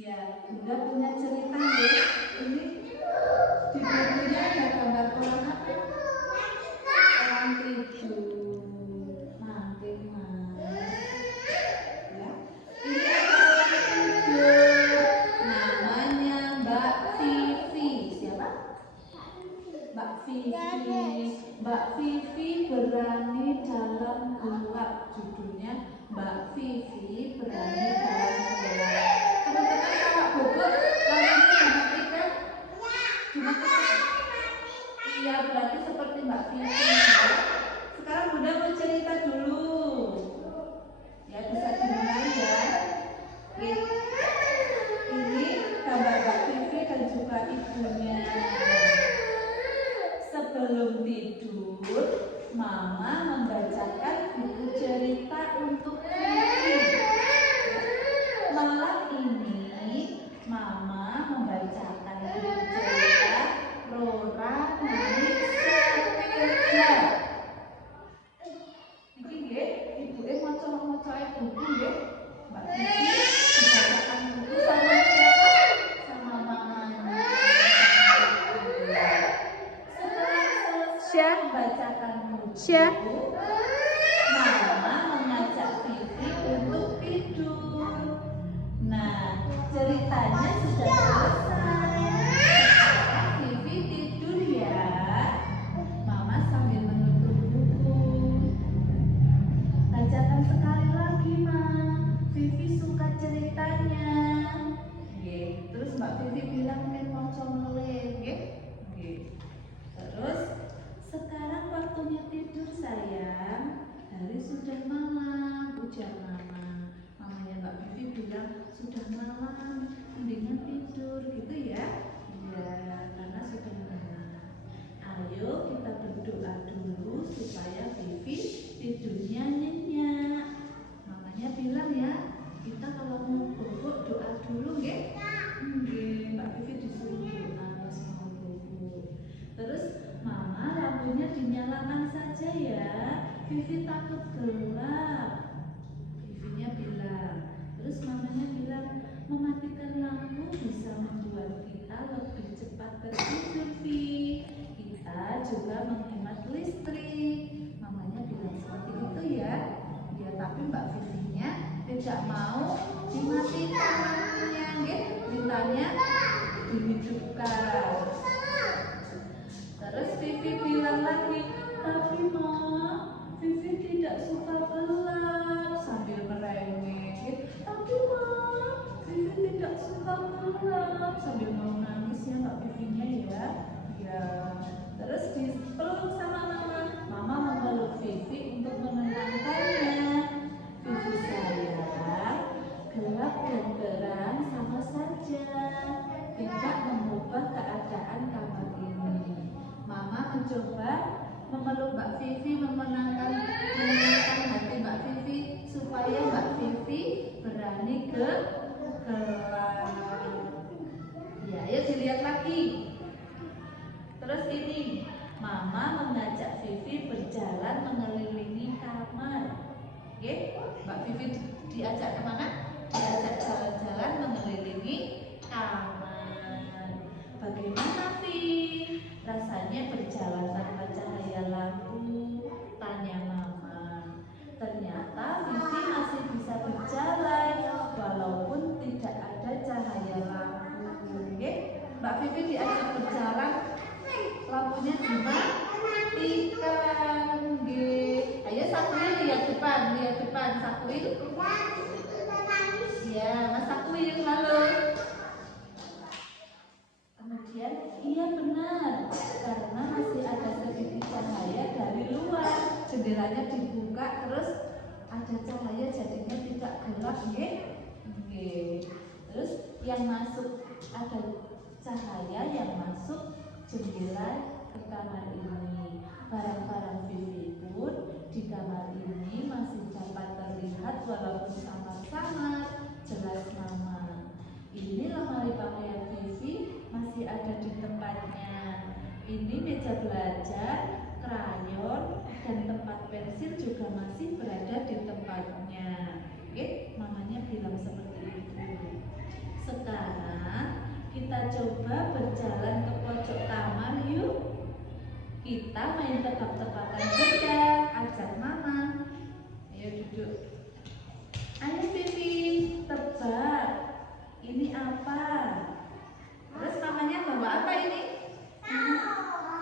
Ya, Bunda punya cerita ya. Ini di bukunya ada gambar orang apa? Orang tidur, makin ya. Ini ada orang tidur, namanya Mbak Vivi. Siapa? Mbak Vivi. Mbak Vivi berani dalam gelap. Judulnya Mbak Vivi berani dalam gelap. Teman-teman kalau bobot lampunya dimatikan? Dimatikan? Iya, berarti seperti Mbak Vivi ya. Sekarang Bunda mau cerita dulu. Ya, bisa dimulai ya. Ini gambar Mbak Vivi dan juga ibunya. Sebelum tidur, Mama membacakan buku cerita untuk Vivi. Malam ini, Mama membacakan buku cerita Rora naik sepeda. Iki nggih, ibuke maca-maca buku nggih. Mbak Vivi membacakan buku sama siapa? Sama mamanya. Setelah membacakan buku, Mama mengajak Vivi untuk tidur. Nah, ceritanya sudah selesai. Sekarang Vivi tidur ya. Mama sambil menutup buku. Bacakan sekali lagi, Ma. Vivi suka ceritanya. Oke. Terus Mbak Vivi bilang mungkin mau meleh, oke? Oke. Terus sekarang waktunya tidur sayang. Hari sudah malam, ujar Mama. Mamanya Mbak Vivi bilang sudah malam, mendingan tidur gitu ya. Iya, karena sudah malam. Ayo kita berdoa dulu supaya Vivi tidurnya nyenyak. Mamanya bilang ya, kita kalau mau bobok doa dulu nggih. Nggih, Mbak Vivi disuruh doa pas mau bobok. Terus Mama lampunya dinyalakan saja ya. Vivi takut gelap. Vivinya bilang. Terus mamanya bilang, mematikan lampu bisa membuat kita lebih cepat tertidur, Vi. Kita juga menghemat listrik. Mamanya bilang seperti itu ya. Ya, tapi Mbak Vivinya tidak mau dimatikan lampunya, gitu. Mintanya dihidupkan. Terus Vivi bilang lagi, tapi Ma, Vivi tidak suka gelap, sambil merengek. Tapi Ma, Vivi tidak suka gelap, sambil mau nangis ya Mbak Vivinya ya. Ya. Terus dipeluk sama Mama. Mama memeluk Vivi untuk menenangkannya. Vivi sayang, gelap dan terang sama saja, tidak mengubah keadaan kamar ini. Mama mencoba memeluk Mbak Vivi, menenangkan hati Mbak Vivi supaya Mbak Vivi berani ke gelap. Ya, ayo dilihat lagi. Terus ini, Mama mengajak Vivi berjalan mengelilingi kamar. Oke, Mbak Vivi diajak kemana? Diajak jalan-jalan mengelilingi kamar. Bagaimana, Vi? Rasanya berjalan tanpa cahaya lampu? Tanya Mama. Ternyata Vivi masih bisa berjalan walaupun tidak ada cahaya lampu. Oke, Mbak Vivi diajak berjalan, lampunya dimatikan. Ayo Sakuil lihat depan, Sakuil. Ya, Mas Sakuil, halo. Kemudian, iya benar, karena masih ada sedikit cahaya dari luar. Jendelanya dibuka, terus ada cahaya jadinya tidak gelap, nggih. Terus yang masuk, ada cahaya yang masuk jendela ke kamar ini. Barang-barang Vivi pun di kamar ini masih dapat terlihat walaupun samar-samar. Jelas Mama. Ini lemari pakaian Vivi masih ada di tempatnya. Ini meja belajar, krayon, dan tempat pensil juga masih berada di tempatnya. Oke, mamanya bilang seperti itu. Sekarang kita coba berjalan ke pojok kamar yuk. Kita main tebak-tebakan benda. Ajak mama. Ayo duduk. Ayo Vivi, tebak. Ini apa? Terus mamanya bawa apa ini?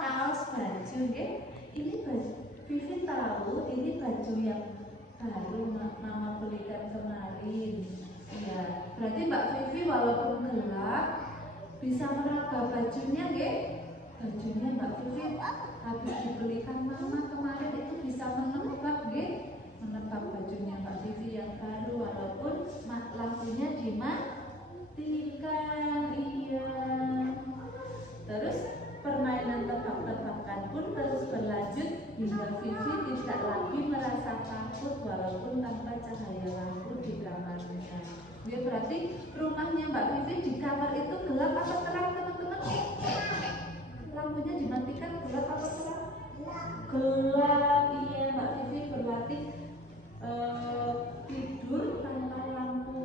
Kaos baju, nggih. Ini baju. Vivi tahu ini baju yang baru mama belikan kemarin. Ya, berarti Mbak Vivi walaupun gelap bisa meraba bajunya, nggih. Bajunya Mbak Vivi habis dibelikan mama kemarin itu bisa menebak, nggih. Menebak bajunya Mbak Vivi yang baru walaupun lampunya dimatikan. Iya. Terus permainan tebak-tebakan pun terus berlanjut hingga Vivi tidak lagi merasa takut walaupun tanpa cahaya lampu di kamarnya. Ya, berarti rumahnya Mbak Vivi di kamar itu gelap apa terang, teman-teman? Lampunya dimatikan gelap apa terang? Gelap. Iya, Mbak Vivi berlatih tidur tanpa lampu.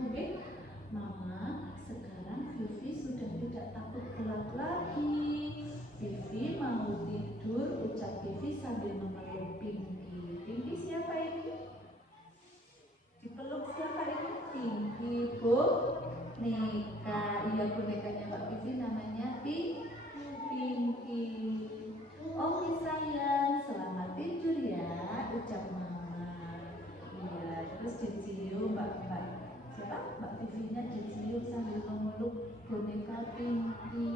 Mama, sekarang Vivi sudah tidak takut gelap lagi. Vivi mau tidur, ucap Vivi sambil memeluk Pinky. Pinky siapa ini? Dipeluk siapa ini? Pinky boneka. Iya, bonekanya Mbak Vivi namanya Pinky. Oke sayang, selamat tidur ya, ucap mama. Iya, terus dicium Mbak Vivinya dicium sambil memeluk boneka Pinky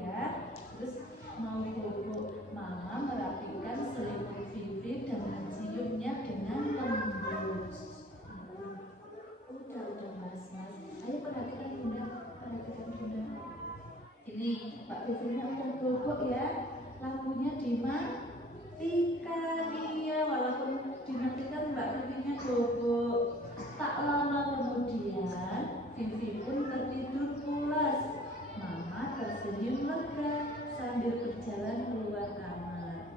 ya. Terus mau bobo, mama merapikan selimut Vivi dan menciumnya dengan lembut. Udah mas. Ayo perhatikan bunda. Ini Mbak Vivinya udah bobo ya. Lampunya dimatikan. Iya, walaupun dimatikan Mbak Vivinya bobo. Tak lama kemudian Vivi pun tertidur pulas. Mama tersenyum lega sambil berjalan keluar kamar.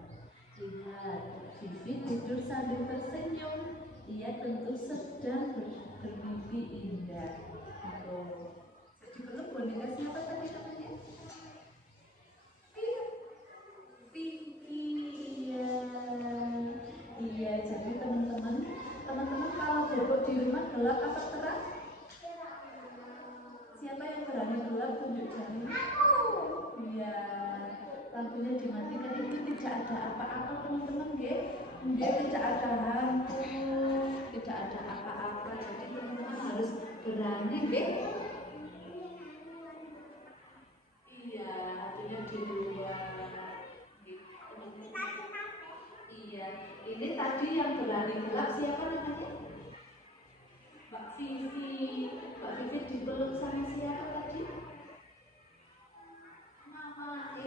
Lihat, Vivi tidur sambil tersenyum. Ia tentu sedang bermimpi indah. Jadi belum boneka siapa tadi namanya? Pinky. Iya. Jadi teman-teman kalau bobo di rumah gelap apa terang? Siapa yang berani gelap tunjuk jari? Iya, lampunya dimatikan itu tidak ada apa-apa teman-teman, nggih. Dia tidak ada hantu, tidak ada apa-apa. Jadi teman-teman harus berani, nggih. Iya, hantunya di luar. Iya, ini tadi yang berani gelap siapa namanya? Mbak Vivi. Mbak Vivi dipeluk sama siapa tadi? Mama.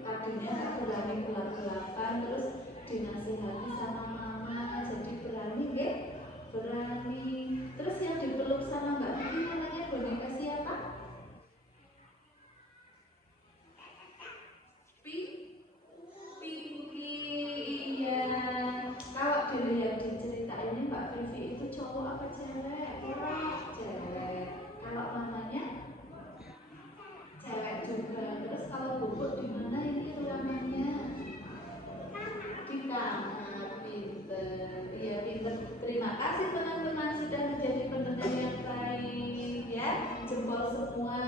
Tadinya berani gelap-gelapan terus dinasihati sama mama jadi berani, nggih? Berani. Terus yang dipeluk sama Mbak Vivi namanya boneka siapa? Pinky. Iya. Kalau dilihat di cerita ini Mbak Vivi itu cowok apa cewek? Cewek. Kalau mamanya cewek juga. Terus kalau bubuk di mana ini ruangannya? Di kamar. Pinter. Iya, pinter. Terima kasih teman-teman sudah menjadi pendengar yang baik ya. Jempol semua.